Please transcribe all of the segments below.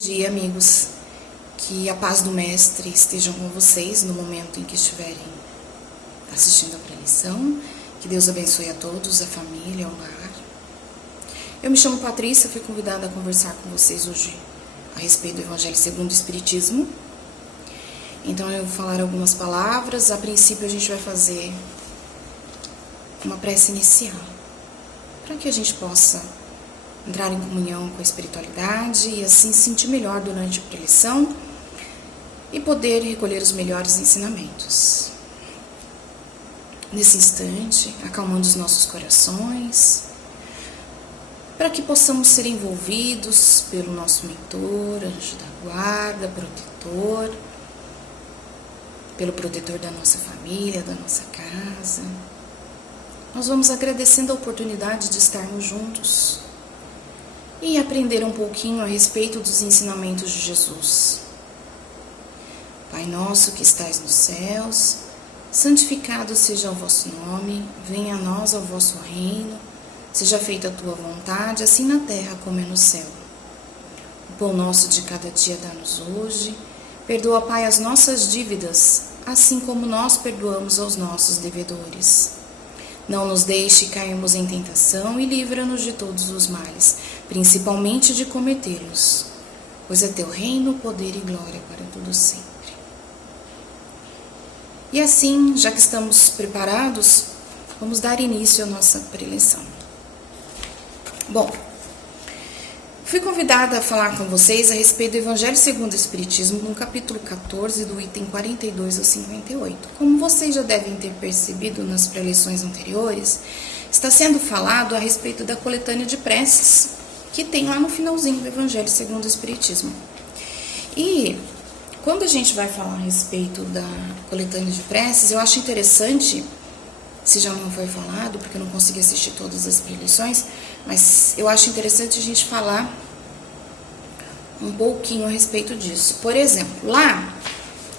Bom dia, amigos. Que a paz do Mestre esteja com vocês no momento em que estiverem assistindo a preleção. Que Deus abençoe a todos, a família, o lar. Eu me chamo Patrícia, fui convidada a conversar com vocês hoje a respeito do Evangelho segundo o Espiritismo. Então eu vou falar algumas palavras. A princípio a gente vai fazer uma prece inicial, para que a gente possa entrar em comunhão com a espiritualidade e assim se sentir melhor durante a preleção e poder recolher os melhores ensinamentos. Nesse instante, acalmando os nossos corações, para que possamos ser envolvidos pelo nosso mentor, anjo da guarda, protetor, pelo protetor da nossa família, da nossa casa. Nós vamos agradecendo a oportunidade de estarmos juntos e aprender um pouquinho a respeito dos ensinamentos de Jesus. Pai nosso que estais nos céus, santificado seja o vosso nome, venha a nós o vosso reino, seja feita a tua vontade, assim na terra como é no céu. O pão nosso de cada dia dá-nos hoje, perdoa, Pai, as nossas dívidas, assim como nós perdoamos aos nossos devedores. Não nos deixe cairmos em tentação e livra-nos de todos os males, principalmente de cometê-los, pois é teu reino, poder e glória para todo sempre. E assim, já que estamos preparados, vamos dar início à nossa preleção. Bom, fui convidada a falar com vocês a respeito do Evangelho segundo o Espiritismo, no capítulo 14, do item 42 ao 58. Como vocês já devem ter percebido nas preleções anteriores, está sendo falado a respeito da coletânea de preces, que tem lá no finalzinho do Evangelho segundo o Espiritismo. E quando a gente vai falar a respeito da coletânea de preces, eu acho interessante, se já não foi falado, porque eu não consegui assistir todas as preleções, mas eu acho interessante a gente falar um pouquinho a respeito disso. Por exemplo, lá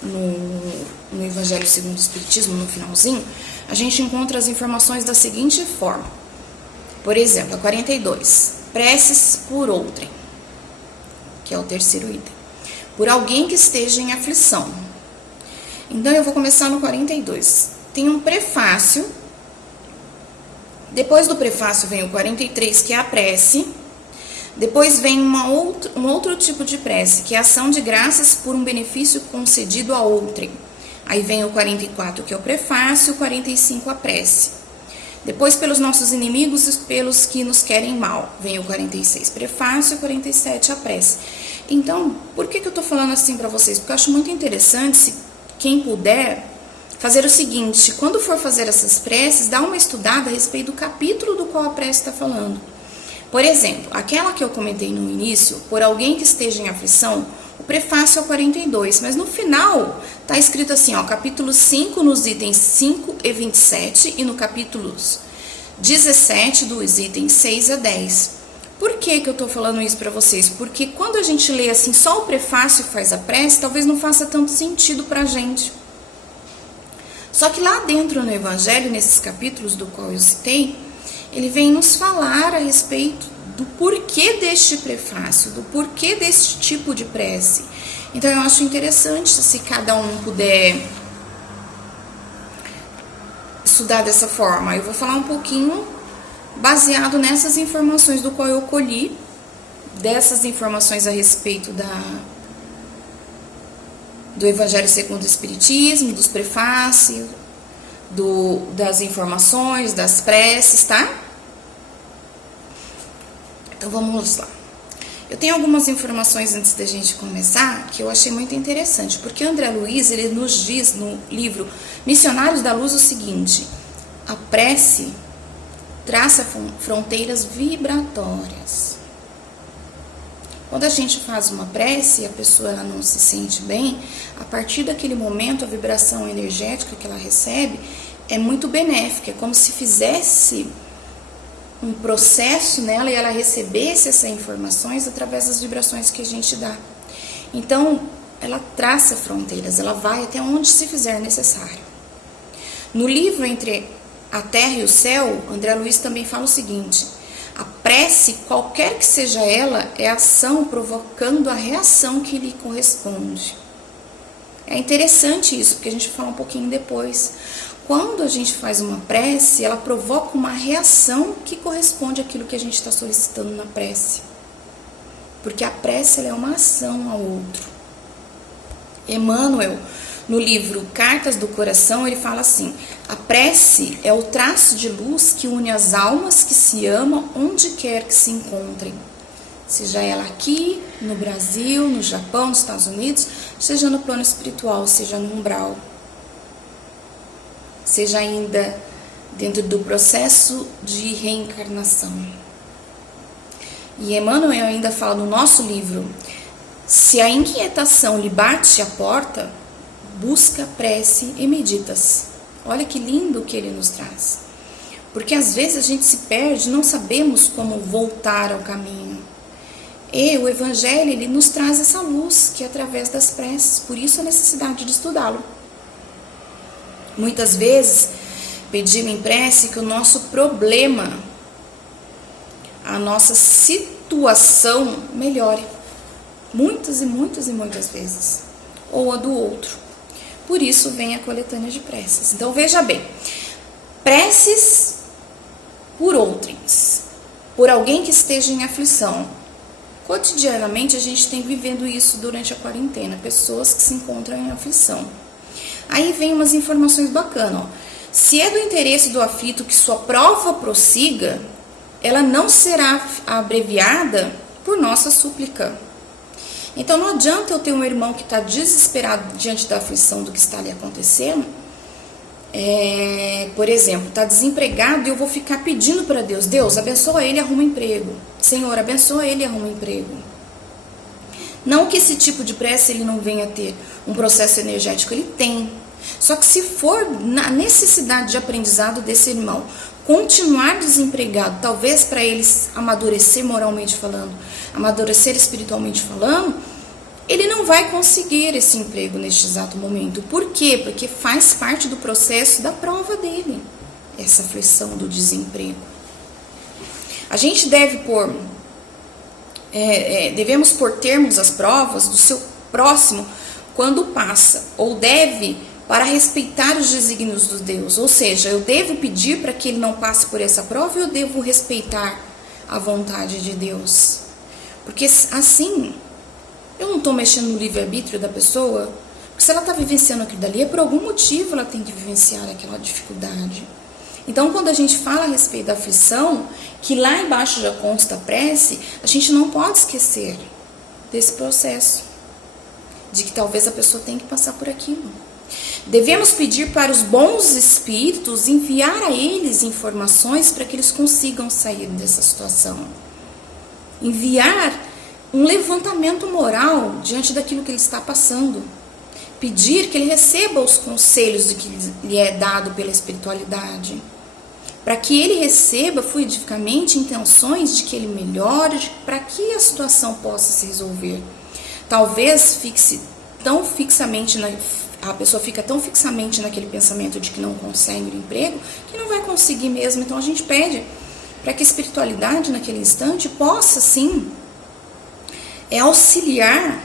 no Evangelho segundo o Espiritismo, no finalzinho, a gente encontra as informações da seguinte forma. Por exemplo, a 42, preces por outrem, que é o terceiro item. Por alguém que esteja em aflição. Então, eu vou começar no 42. Tem um prefácio. Depois do prefácio vem o 43, que é a prece. Depois vem um outro tipo de prece, que é a ação de graças por um benefício concedido a outrem. Aí vem o 44, que é o prefácio, o 45, a prece. Depois, pelos nossos inimigos e pelos que nos querem mal. Vem o 46, prefácio, o 47, a prece. Então, por que eu estou falando assim para vocês? Porque eu acho muito interessante, se quem puder, fazer o seguinte: quando for fazer essas preces, dá uma estudada a respeito do capítulo do qual a prece está falando. Por exemplo, aquela que eu comentei no início, por alguém que esteja em aflição, o prefácio é o 42, mas no final está escrito assim, ó, capítulo 5, nos itens 5 e 27, e no capítulo 17, dos itens 6 a 10. Por que eu estou falando isso para vocês? Porque quando a gente lê assim só o prefácio e faz a prece, talvez não faça tanto sentido para a gente. Só que lá dentro no Evangelho, nesses capítulos do qual eu citei, ele vem nos falar a respeito do porquê deste prefácio, do porquê desse tipo de prece. Então eu acho interessante se cada um puder estudar dessa forma. Eu vou falar um pouquinho baseado nessas informações do qual eu colhi, dessas informações a respeito do Evangelho segundo o Espiritismo, dos prefácios, das informações, das preces, tá? Então vamos lá. Eu tenho algumas informações antes da gente começar que eu achei muito interessante, porque André Luiz, ele nos diz no livro Missionários da Luz o seguinte: a prece traça fronteiras vibratórias. Quando a gente faz uma prece e a pessoa ela não se sente bem, a partir daquele momento a vibração energética que ela recebe é muito benéfica, é como se fizesse um processo nela e ela recebesse essas informações através das vibrações que a gente dá. Então, ela traça fronteiras, ela vai até onde se fizer necessário. No livro Entre a Terra e o Céu, André Luiz também fala o seguinte: a prece, qualquer que seja ela, é ação provocando a reação que lhe corresponde. É interessante isso, porque a gente vai falar um pouquinho depois. Quando a gente faz uma prece, ela provoca uma reação que corresponde àquilo que a gente está solicitando na prece. Porque a prece ela é uma ação ao outro. Emmanuel, no livro Cartas do Coração, ele fala assim: a prece é o traço de luz que une as almas que se amam onde quer que se encontrem. Seja ela aqui, no Brasil, no Japão, nos Estados Unidos, seja no plano espiritual, seja no umbral, seja ainda dentro do processo de reencarnação. E Emmanuel ainda fala no nosso livro: se a inquietação lhe bate à porta, busca prece e meditas. Olha que lindo que ele nos traz. Porque às vezes a gente se perde, não sabemos como voltar ao caminho. E o Evangelho, ele nos traz essa luz, que é através das preces. Por isso a necessidade de estudá-lo. Muitas vezes pedimos em prece que o nosso problema, a nossa situação melhore. Muitas e muitas e muitas vezes. Ou a do outro. Por isso vem a coletânea de preces. Então veja bem, preces por outrens, por alguém que esteja em aflição. Cotidianamente a gente tem vivendo isso durante a quarentena, pessoas que se encontram em aflição. Aí vem umas informações bacanas. Ó. Se é do interesse do aflito que sua prova prossiga, ela não será abreviada por nossa súplica. Então não adianta eu ter um irmão que está desesperado diante da aflição do que está ali acontecendo. Por exemplo, está desempregado e eu vou ficar pedindo para Deus: Deus, abençoa ele e arruma emprego. Senhor, abençoa ele e arruma emprego. Não que esse tipo de prece ele não venha a ter um processo energético, ele tem. Só que se for na necessidade de aprendizado desse irmão continuar desempregado, talvez para eles amadurecer moralmente falando, amadurecer espiritualmente falando, ele não vai conseguir esse emprego neste exato momento. Por quê? Porque faz parte do processo da prova dele, essa aflição do desemprego. A gente devemos pôr termos às provas do seu próximo quando passa, ou deve para respeitar os desígnios de Deus. Ou seja, eu devo pedir para que ele não passe por essa prova e eu devo respeitar a vontade de Deus. Porque assim, eu não estou mexendo no livre-arbítrio da pessoa, porque se ela está vivenciando aquilo dali, é por algum motivo ela tem que vivenciar aquela dificuldade. Então, quando a gente fala a respeito da aflição, que lá embaixo já consta a prece, a gente não pode esquecer desse processo, de que talvez a pessoa tenha que passar por aquilo. Devemos pedir para os bons espíritos enviar a eles informações para que eles consigam sair dessa situação. Enviar um levantamento moral diante daquilo que ele está passando. Pedir que ele receba os conselhos de que lhe é dado pela espiritualidade. Para que ele receba fluidificamente intenções de que ele melhore, para que a situação possa se resolver. Talvez a pessoa fica tão fixamente naquele pensamento de que não consegue o emprego, que não vai conseguir mesmo. Então a gente pede para que a espiritualidade naquele instante possa sim auxiliar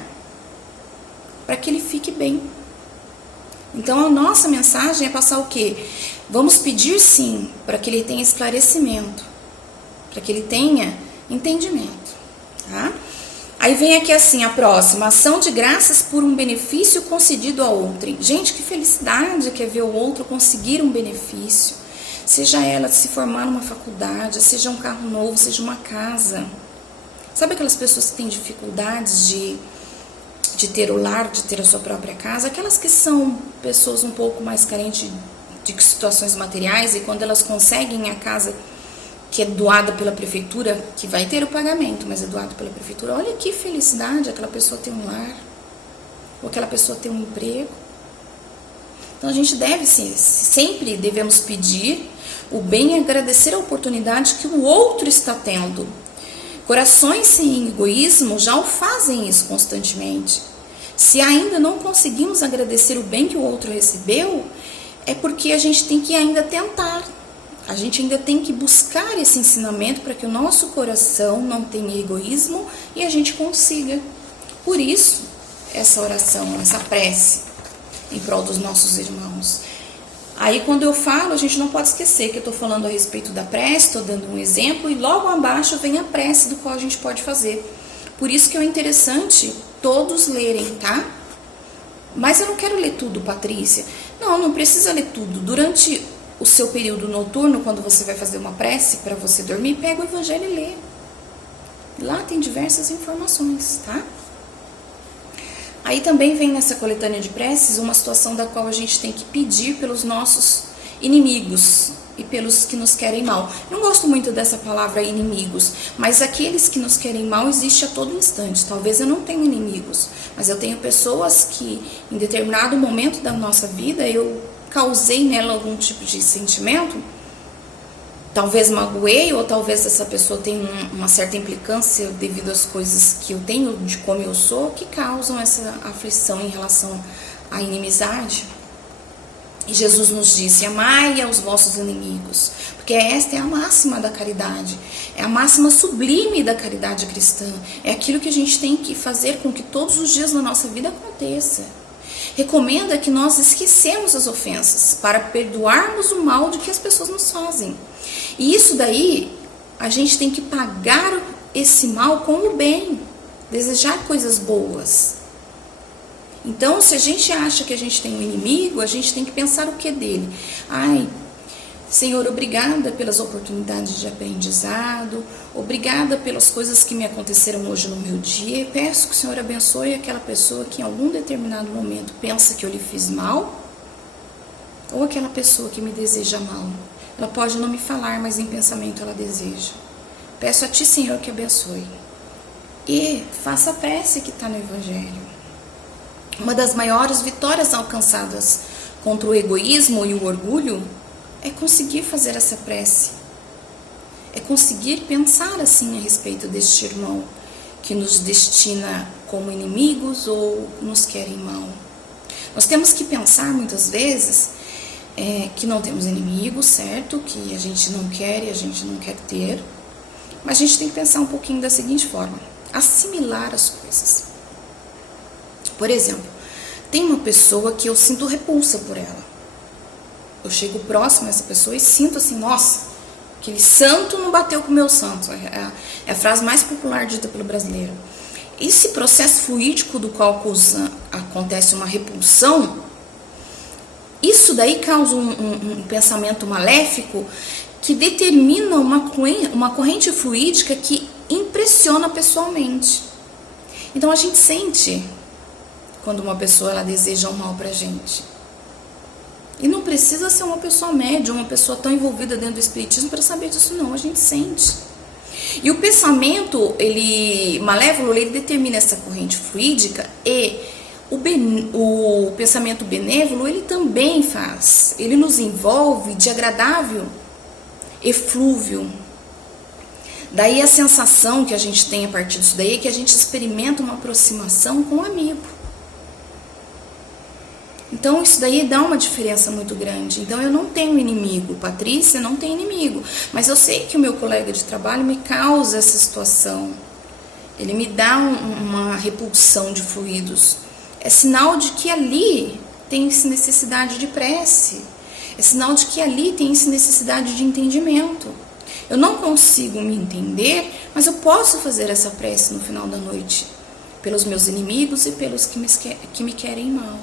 para que ele fique bem. Então a nossa mensagem é passar o quê? Vamos pedir sim para que ele tenha esclarecimento, para que ele tenha entendimento, tá? Aí vem aqui assim a próxima: ação de graças por um benefício concedido a outrem. Gente, que felicidade que é ver o outro conseguir um benefício. Seja ela se formar numa faculdade, seja um carro novo, seja uma casa. Sabe aquelas pessoas que têm dificuldades de ter o lar, de ter a sua própria casa? Aquelas que são pessoas um pouco mais carentes de situações materiais, e quando elas conseguem a casa que é doada pela prefeitura, que vai ter o pagamento, mas é doado pela prefeitura, olha que felicidade aquela pessoa ter um lar, ou aquela pessoa ter um emprego. Então a gente sempre devemos pedir o bem e agradecer a oportunidade que o outro está tendo. Corações sem egoísmo já o fazem isso constantemente. Se ainda não conseguimos agradecer o bem que o outro recebeu, é porque a gente tem que ainda tentar A gente ainda tem que buscar esse ensinamento para que o nosso coração não tenha egoísmo e a gente consiga. Por isso, essa oração, essa prece em prol dos nossos irmãos. Aí quando eu falo, a gente não pode esquecer que eu estou falando a respeito da prece, estou dando um exemplo, e logo abaixo vem a prece do qual a gente pode fazer. Por isso que é interessante todos lerem, tá? Mas eu não quero ler tudo, Patrícia. Não precisa ler tudo. Durante o seu período noturno, quando você vai fazer uma prece para você dormir, pega o Evangelho e lê. Lá tem diversas informações, tá? Aí também vem nessa coletânea de preces uma situação da qual a gente tem que pedir pelos nossos inimigos e pelos que nos querem mal. Não gosto muito dessa palavra inimigos, mas aqueles que nos querem mal existe a todo instante. Talvez eu não tenha inimigos, mas eu tenho pessoas que em determinado momento da nossa vida eu causei nela algum tipo de sentimento, talvez magoei, ou talvez essa pessoa tenha uma certa implicância devido às coisas que eu tenho, de como eu sou, que causam essa aflição em relação à inimizade. E Jesus nos disse: amai aos vossos inimigos, porque esta é a máxima da caridade, é a máxima sublime da caridade cristã, é aquilo que a gente tem que fazer com que todos os dias na nossa vida aconteça. Recomenda que nós esquecemos as ofensas para perdoarmos o mal de que as pessoas nos fazem. E isso daí, a gente tem que pagar esse mal com o bem, desejar coisas boas. Então, se a gente acha que a gente tem um inimigo, a gente tem que pensar o que dele. Ai, Senhor, obrigada pelas oportunidades de aprendizado, obrigada pelas coisas que me aconteceram hoje no meu dia, e peço que o Senhor abençoe aquela pessoa que em algum determinado momento pensa que eu lhe fiz mal, ou aquela pessoa que me deseja mal. Ela pode não me falar, mas em pensamento ela deseja. Peço a Ti, Senhor, que abençoe. E faça a prece que está no Evangelho. Uma das maiores vitórias alcançadas contra o egoísmo e o orgulho é conseguir fazer essa prece. É conseguir pensar assim a respeito deste irmão que nos destina como inimigos ou nos querem mal. Nós temos que pensar muitas vezes que não temos inimigos, certo? Que a gente não quer e a gente não quer ter. Mas a gente tem que pensar um pouquinho da seguinte forma: assimilar as coisas. Por exemplo, tem uma pessoa que eu sinto repulsa por ela. Eu chego próximo a essa pessoa e sinto assim: nossa, aquele santo não bateu com o meu santo. É a frase mais popular dita pelo brasileiro. Esse processo fluídico do qual acontece uma repulsão, isso daí causa um pensamento maléfico que determina uma corrente fluídica que impressiona pessoalmente. Então a gente sente quando uma pessoa ela deseja um mal pra gente. E não precisa ser uma pessoa médium, uma pessoa tão envolvida dentro do espiritismo para saber disso, não. A gente sente. E o pensamento malévolo, ele determina essa corrente fluídica, e o pensamento benévolo, ele também faz. Ele nos envolve de agradável eflúvio. Daí a sensação que a gente tem a partir disso daí é que a gente experimenta uma aproximação com um amigo. Então isso daí dá uma diferença muito grande. Então eu não tenho inimigo, Patrícia não tem inimigo, mas eu sei que o meu colega de trabalho me causa essa situação. Ele me dá uma repulsão de fluidos. É sinal de que ali tem-se necessidade de prece. É sinal de que ali tem-se necessidade de entendimento. Eu não consigo me entender, mas eu posso fazer essa prece no final da noite, pelos meus inimigos e pelos que me querem mal.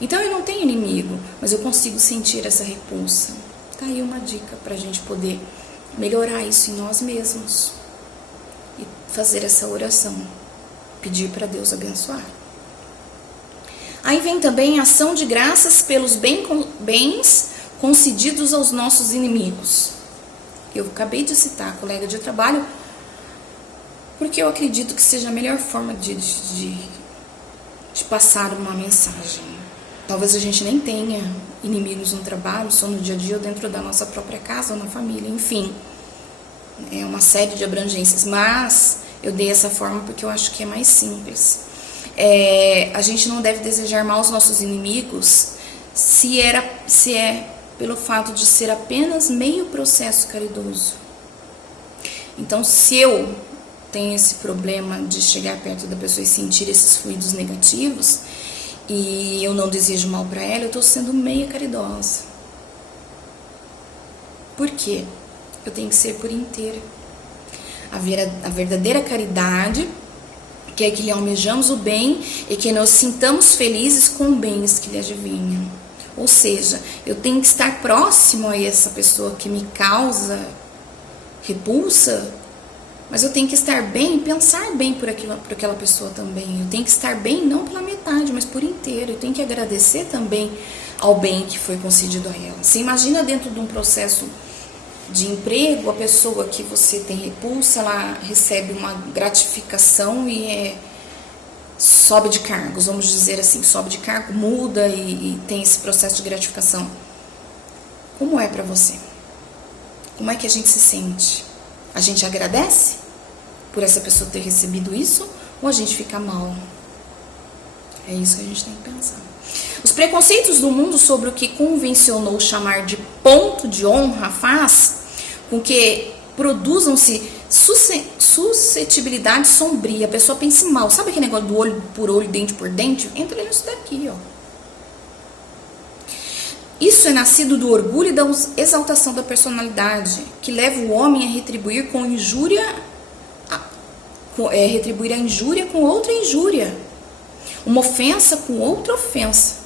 Então eu não tenho inimigo, mas eu consigo sentir essa repulsa. Tá aí uma dica para a gente poder melhorar isso em nós mesmos e fazer essa oração, pedir para Deus abençoar. Aí vem também a ação de graças pelos bens concedidos aos nossos inimigos. Eu acabei de citar a colega de trabalho, porque eu acredito que seja a melhor forma de passar uma mensagem. Talvez a gente nem tenha inimigos no trabalho, só no dia a dia ou dentro da nossa própria casa ou na família, enfim. É uma série de abrangências, mas eu dei essa forma porque eu acho que é mais simples. A gente não deve desejar mal aos nossos inimigos se é pelo fato de ser apenas meio processo caridoso. Então, se eu tenho esse problema de chegar perto da pessoa e sentir esses fluidos negativos, e eu não desejo mal para ela, eu estou sendo meia caridosa. Por quê? Eu tenho que ser por inteira. A verdadeira caridade, que é que lhe almejamos o bem e que nós sintamos felizes com bens que lhe adivinham. Ou seja, eu tenho que estar próximo a essa pessoa que me causa repulsa, mas eu tenho que estar bem e pensar bem por aquela pessoa também. Eu tenho que estar bem não pela metade, mas por inteiro. Eu tenho que agradecer também ao bem que foi concedido a ela. Você imagina dentro de um processo de emprego, a pessoa que você tem repulsa, ela recebe uma gratificação e sobe de cargos, vamos dizer assim, sobe de cargo, muda e tem esse processo de gratificação. Como é para você? Como é que a gente se sente? A gente agradece por essa pessoa ter recebido isso ou a gente fica mal? É isso que a gente tem que pensar. Os preconceitos do mundo sobre o que convencionou chamar de ponto de honra faz com que produzam-se suscetibilidade sombria. A pessoa pensa mal. Sabe aquele negócio do olho por olho, dente por dente? Entra nisso daqui, ó. Isso é nascido do orgulho e da exaltação da personalidade, que leva o homem a retribuir com injúria, retribuir a injúria com outra injúria, uma ofensa com outra ofensa.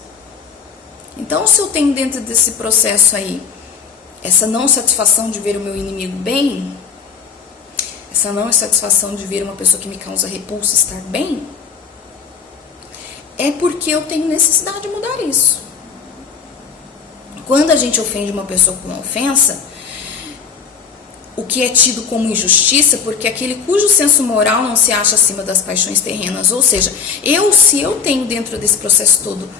Então, se eu tenho dentro desse processo aí essa não satisfação de ver o meu inimigo bem, essa não satisfação de ver uma pessoa que me causa repulsa estar bem, é porque eu tenho necessidade de mudar isso. Quando a gente ofende uma pessoa com uma ofensa, o que é tido como injustiça, porque aquele cujo senso moral não se acha acima das paixões terrenas, ou seja, se eu tenho dentro desse processo todo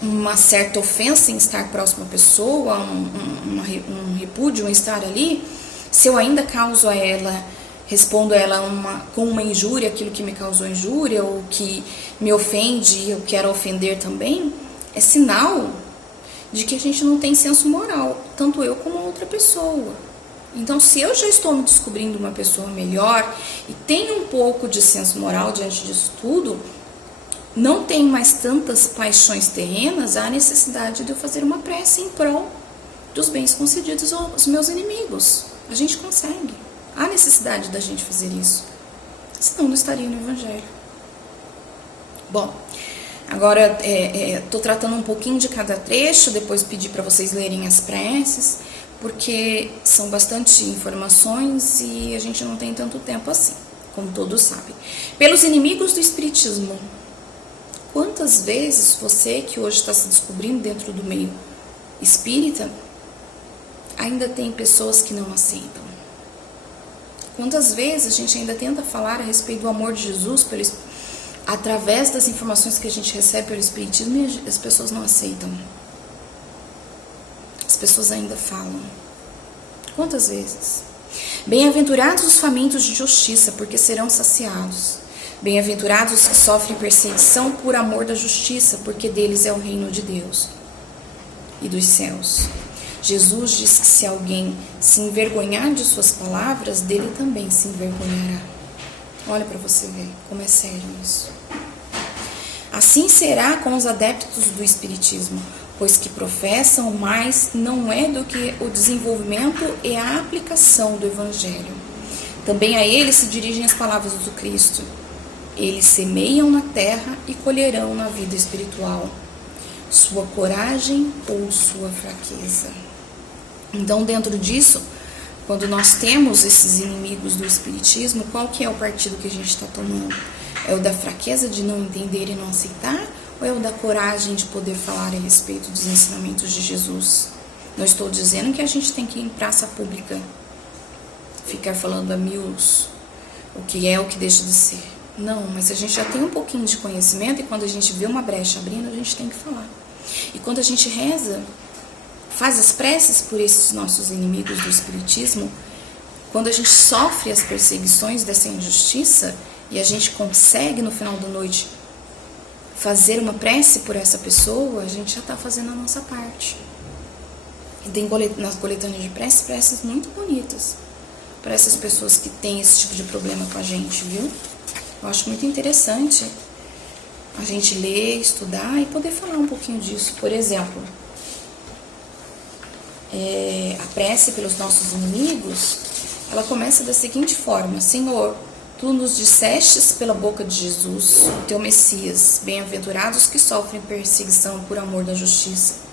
uma certa ofensa em estar próximo à pessoa, um repúdio em estar ali, se eu ainda causo a ela, respondo a ela com uma injúria, aquilo que me causou injúria, ou que me ofende e eu quero ofender também, é sinal de que a gente não tem senso moral, tanto eu como a outra pessoa. Então, se eu já estou me descobrindo uma pessoa melhor e tenho um pouco de senso moral diante disso tudo, não tenho mais tantas paixões terrenas, há necessidade de eu fazer uma prece em prol dos bens concedidos aos meus inimigos. A gente consegue. Há necessidade da gente fazer isso. Senão não estaria no Evangelho. Bom, agora estou tratando um pouquinho de cada trecho, depois pedi para vocês lerem as preces, porque são bastante informações e a gente não tem tanto tempo assim, como todos sabem. Pelos inimigos do Espiritismo. Quantas vezes você que hoje está se descobrindo dentro do meio espírita, ainda tem pessoas que não aceitam? Quantas vezes a gente ainda tenta falar a respeito do amor de Jesus através das informações que a gente recebe pelo Espiritismo e as pessoas não aceitam? As pessoas ainda falam. Quantas vezes? Bem-aventurados os famintos de justiça, porque serão saciados. Bem-aventurados os que sofrem perseguição por amor da justiça, porque deles é o reino de Deus e dos céus. Jesus diz que se alguém se envergonhar de suas palavras, dele também se envergonhará. Olha para você ver como é sério isso. Assim será com os adeptos do Espiritismo, pois que professam mais não é do que o desenvolvimento e a aplicação do Evangelho. Também a eles se dirigem as palavras do Cristo. Eles semeiam na terra e colherão na vida espiritual sua coragem ou sua fraqueza. Então, dentro disso, quando nós temos esses inimigos do Espiritismo, qual que é o partido que a gente está tomando? É o da fraqueza de não entender e não aceitar? Ou é o da coragem de poder falar a respeito dos ensinamentos de Jesus? Não estou dizendo que a gente tem que ir em praça pública, ficar falando a miúdos o que é, o que deixa de ser. Não, mas a gente já tem um pouquinho de conhecimento e quando a gente vê uma brecha abrindo, a gente tem que falar. E quando a gente reza, faz as preces por esses nossos inimigos do Espiritismo, quando a gente sofre as perseguições dessa injustiça e a gente consegue no final da noite fazer uma prece por essa pessoa, a gente já está fazendo a nossa parte. E tem nas coletâneas de preces muito bonitas para essas pessoas que têm esse tipo de problema com a gente, viu? Eu acho muito interessante a gente ler, estudar e poder falar um pouquinho disso. Por exemplo, a prece pelos nossos inimigos, ela começa da seguinte forma: Senhor, tu nos dissestes pela boca de Jesus, o teu Messias, bem-aventurados que sofrem perseguição por amor da justiça.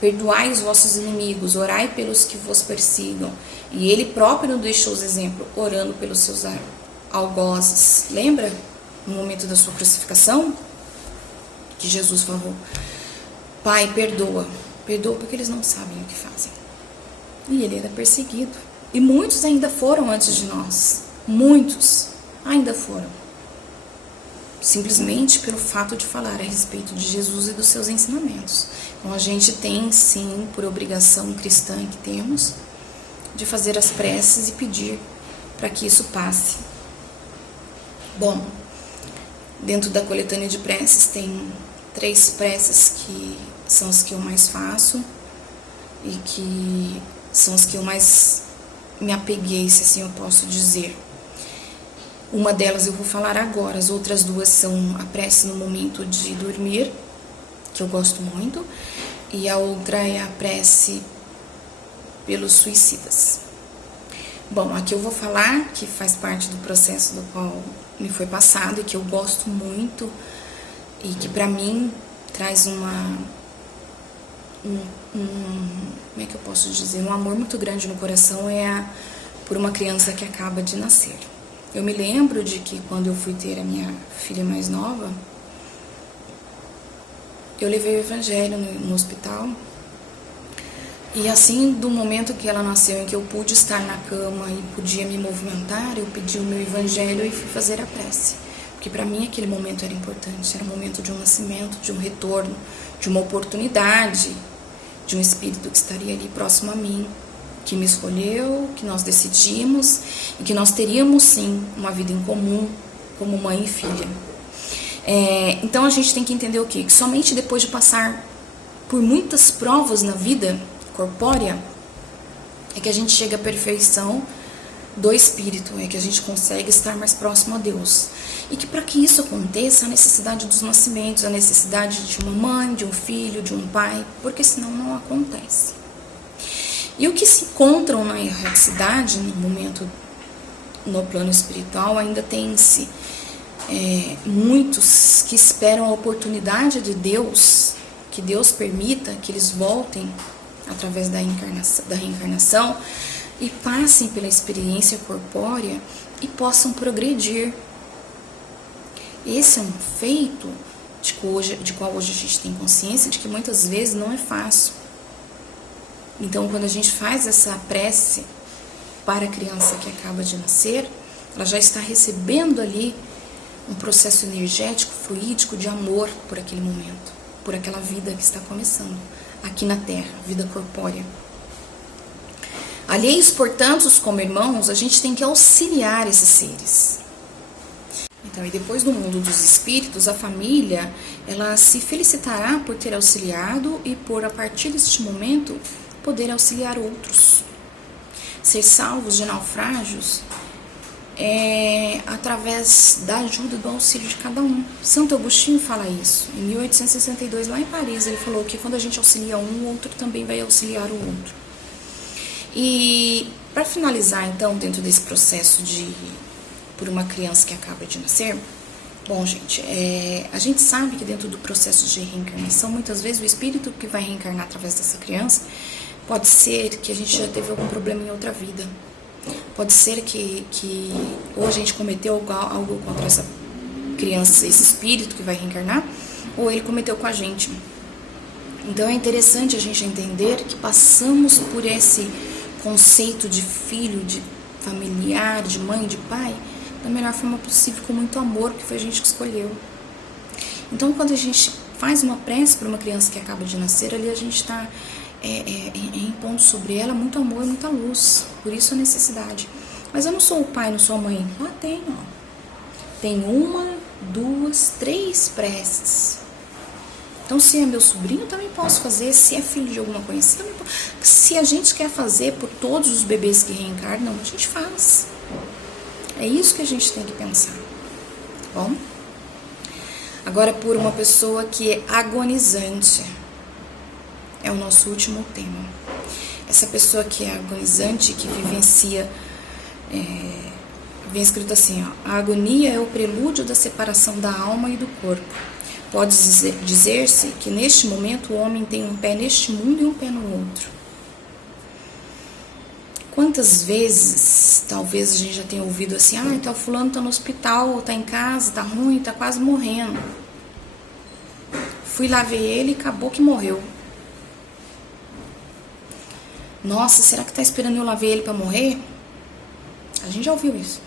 Perdoai os vossos inimigos, orai pelos que vos persigam. E ele próprio nos deixou os exemplos, orando pelos seus algozes. Lembra? No momento da sua crucificação, que Jesus falou: Pai, perdoa porque eles não sabem o que fazem. E ele era perseguido. E muitos ainda foram antes de nós. Muitos ainda foram. Simplesmente pelo fato de falar a respeito de Jesus e dos seus ensinamentos. Então a gente tem sim, por obrigação cristã que temos, de fazer as preces e pedir para que isso passe. Bom, dentro da coletânea de preces tem 3 preces que são as que eu mais faço e que são as que eu mais me apeguei, se assim eu posso dizer. Uma delas eu vou falar agora, as outras 2 são a prece no momento de dormir, que eu gosto muito, e a outra é a prece pelos suicidas. Bom, aqui eu vou falar que faz parte do processo do qual me foi passado e que eu gosto muito e que pra mim traz como é que eu posso dizer, um amor muito grande no coração, por uma criança que acaba de nascer. Eu me lembro de que quando eu fui ter a minha filha mais nova, eu levei o evangelho no hospital. E assim, do momento que ela nasceu, em que eu pude estar na cama e podia me movimentar, eu pedi o meu evangelho e fui fazer a prece. Porque para mim aquele momento era importante, era o momento de um nascimento, de um retorno, de uma oportunidade, de um espírito que estaria ali próximo a mim, que me escolheu, que nós decidimos e que nós teríamos sim uma vida em comum como mãe e filha. Então a gente tem que entender o quê? Que somente depois de passar por muitas provas na vida corpórea é que a gente chega à perfeição do espírito, é que a gente consegue estar mais próximo a Deus. E que para que isso aconteça, a necessidade dos nascimentos, a necessidade de uma mãe, de um filho, de um pai, porque senão não acontece. E o que se encontram na erraticidade, no momento, no plano espiritual, ainda tem-se muitos que esperam a oportunidade de Deus, que Deus permita que eles voltem através da reencarnação e passem pela experiência corpórea e possam progredir. Esse é um feito de qual hoje a gente tem consciência de que muitas vezes não é fácil. Então, quando a gente faz essa prece para a criança que acaba de nascer, ela já está recebendo ali um processo energético, fluídico de amor por aquele momento, por aquela vida que está começando aqui na Terra, vida corpórea. Alheios, portanto, como irmãos, a gente tem que auxiliar esses seres. Então, e depois do mundo dos espíritos, a família, ela se felicitará por ter auxiliado e por, a partir deste momento, poder auxiliar outros. Ser salvos de naufrágios através da ajuda, do auxílio de cada um. Santo Agostinho fala isso. Em 1862, lá em Paris, ele falou que quando a gente auxilia um, o outro também vai auxiliar o outro. E para finalizar, então, dentro desse processo por uma criança que acaba de nascer, bom, gente, a gente sabe que dentro do processo de reencarnação, muitas vezes o espírito que vai reencarnar através dessa criança, pode ser que a gente já teve algum problema em outra vida. Pode ser que ou a gente cometeu algo contra essa criança, esse espírito que vai reencarnar, ou ele cometeu com a gente. Então é interessante a gente entender que passamos por esse conceito de filho, de familiar, de mãe, de pai, da melhor forma possível, com muito amor, porque foi a gente que escolheu. Então, quando a gente faz uma prece para uma criança que acaba de nascer, ali a gente está impondo sobre ela muito amor, muita luz. Por isso a necessidade. Mas eu não sou o pai, não sou a mãe. Tem, ó. Tem 1, 2, 3 preces. Então, se é meu sobrinho, também posso fazer. Se é filho de alguma conhecida, também posso. Se a gente quer fazer por todos os bebês que reencarnam, a gente faz. É isso que a gente tem que pensar. Bom? Agora, por uma pessoa que é agonizante. É o nosso último tema. Essa pessoa que é agonizante, que vivencia... vem escrito assim, ó, a agonia é o prelúdio da separação da alma e do corpo. Pode dizer-se que neste momento o homem tem um pé neste mundo e um pé no outro. Quantas vezes, talvez a gente já tenha ouvido assim, tá, fulano tá no hospital, tá em casa, tá ruim, tá quase morrendo. Fui lá ver ele e acabou que morreu. Nossa, será que tá esperando eu lá ver ele pra morrer? A gente já ouviu isso.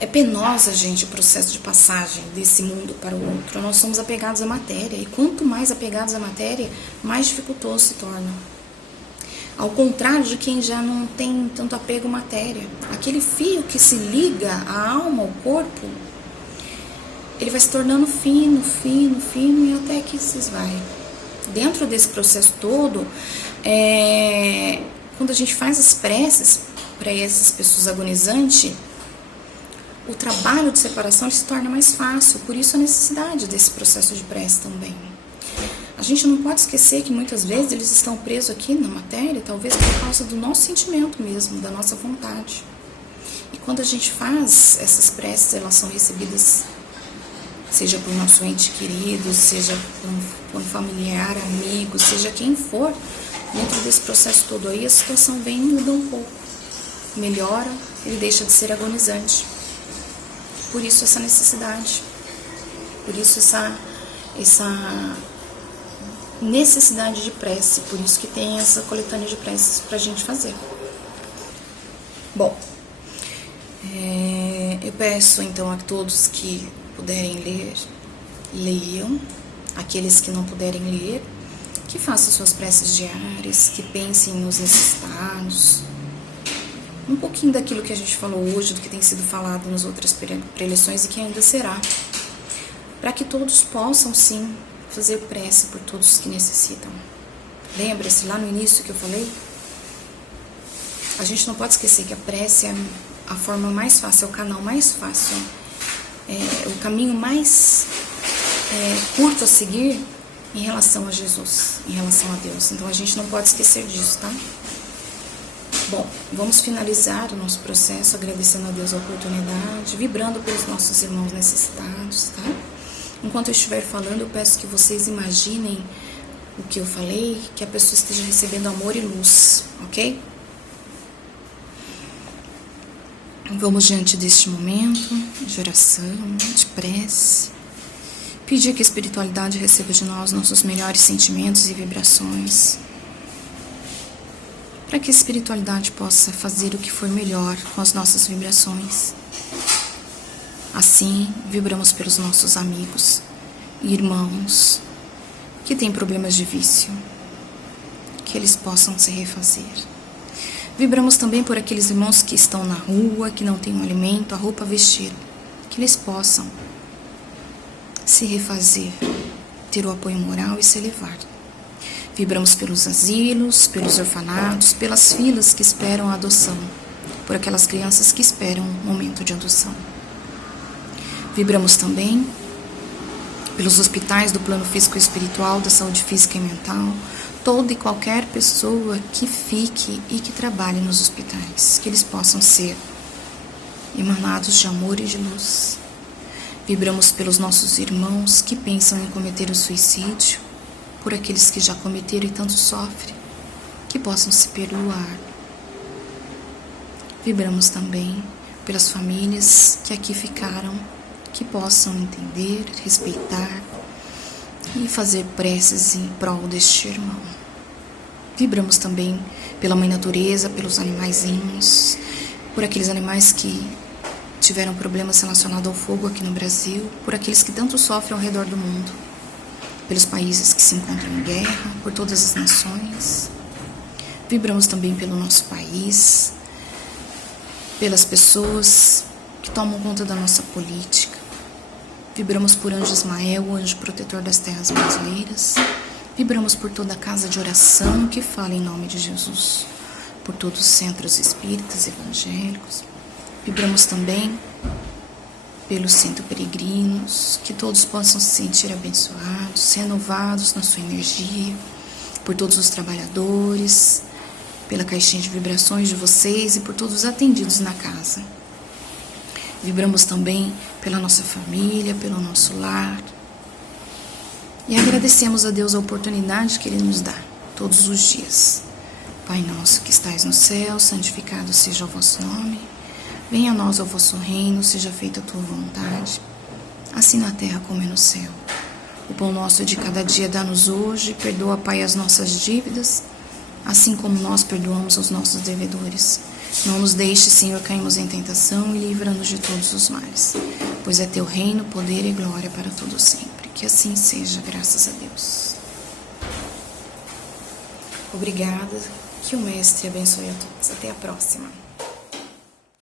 É penosa, gente, o processo de passagem desse mundo para o outro. Nós somos apegados à matéria. E quanto mais apegados à matéria, mais dificultoso se torna. Ao contrário de quem já não tem tanto apego à matéria. Aquele fio que se liga à alma, ao corpo, ele vai se tornando fino, fino, fino e até que se esvai. Dentro desse processo todo, quando a gente faz as preces para essas pessoas agonizantes, o trabalho de separação se torna mais fácil, por isso a necessidade desse processo de prece também. A gente não pode esquecer que muitas vezes eles estão presos aqui na matéria, talvez por causa do nosso sentimento mesmo, da nossa vontade. E quando a gente faz essas preces, elas são recebidas, seja por nosso ente querido, seja por um familiar, amigo, seja quem for, dentro desse processo todo aí, a situação vem e muda um pouco. Melhora, ele deixa de ser agonizante. Por isso essa necessidade, por isso essa necessidade de prece, por isso que tem essa coletânea de preces pra gente fazer. Bom, eu peço então a todos que puderem ler, leiam, aqueles que não puderem ler, que façam suas preces diárias, que pensem nos necessitados, um pouquinho daquilo que a gente falou hoje, do que tem sido falado nas outras preleções e que ainda será, para que todos possam sim fazer prece por todos que necessitam. Lembra-se lá no início que eu falei? A gente não pode esquecer que a prece é a forma mais fácil, é o canal mais fácil, é o caminho mais curto a seguir em relação a Jesus, em relação a Deus. Então a gente não pode esquecer disso, tá? Bom, vamos finalizar o nosso processo agradecendo a Deus a oportunidade, vibrando pelos nossos irmãos necessitados, tá? Enquanto eu estiver falando, eu peço que vocês imaginem o que eu falei, que a pessoa esteja recebendo amor e luz, ok? Vamos diante deste momento de oração, de prece, pedir que a espiritualidade receba de nós nossos melhores sentimentos e vibrações, para que a espiritualidade possa fazer o que for melhor com as nossas vibrações. Assim, vibramos pelos nossos amigos e irmãos que têm problemas de vício, que eles possam se refazer. Vibramos também por aqueles irmãos que estão na rua, que não têm um alimento, a roupa a vestir, que eles possam se refazer, ter o apoio moral e se elevar. Vibramos pelos asilos, pelos orfanatos, pelas filas que esperam a adoção, por aquelas crianças que esperam um momento de adoção. Vibramos também pelos hospitais do plano físico e espiritual, da saúde física e mental, toda e qualquer pessoa que fique e que trabalhe nos hospitais, que eles possam ser emanados de amor e de luz. Vibramos pelos nossos irmãos que pensam em cometer o suicídio, por aqueles que já cometeram e tanto sofrem, que possam se perdoar. Vibramos também pelas famílias que aqui ficaram, que possam entender, respeitar e fazer preces em prol deste irmão. Vibramos também pela Mãe Natureza, pelos animaizinhos, por aqueles animais que tiveram problemas relacionados ao fogo aqui no Brasil, por aqueles que tanto sofrem ao redor do mundo, pelos países que se encontram em guerra, por todas as nações. Vibramos também pelo nosso país, pelas pessoas que tomam conta da nossa política, Vibramos por Anjo Ismael, o anjo protetor das terras brasileiras. Vibramos por toda a casa de oração que fala em nome de Jesus. Por todos os centros espíritas evangélicos. Vibramos também pelos centros peregrinos, que todos possam se sentir abençoados, renovados na sua energia. Por todos os trabalhadores, pela caixinha de vibrações de vocês e por todos os atendidos na casa. Vibramos também pela nossa família, pelo nosso lar. E agradecemos a Deus a oportunidade que Ele nos dá todos os dias. Pai nosso que estais no céu, santificado seja o vosso nome. Venha a nós o vosso reino, seja feita a tua vontade, assim na terra como é no céu. O pão nosso de cada dia dá-nos hoje, perdoa, Pai, as nossas dívidas, assim como nós perdoamos aos nossos devedores. Não nos deixe, Senhor, cairmos em tentação e livra-nos de todos os males, pois é teu reino, poder e glória para todo sempre. Que assim seja, graças a Deus. Obrigada, que o Mestre abençoe a todos. Até a próxima.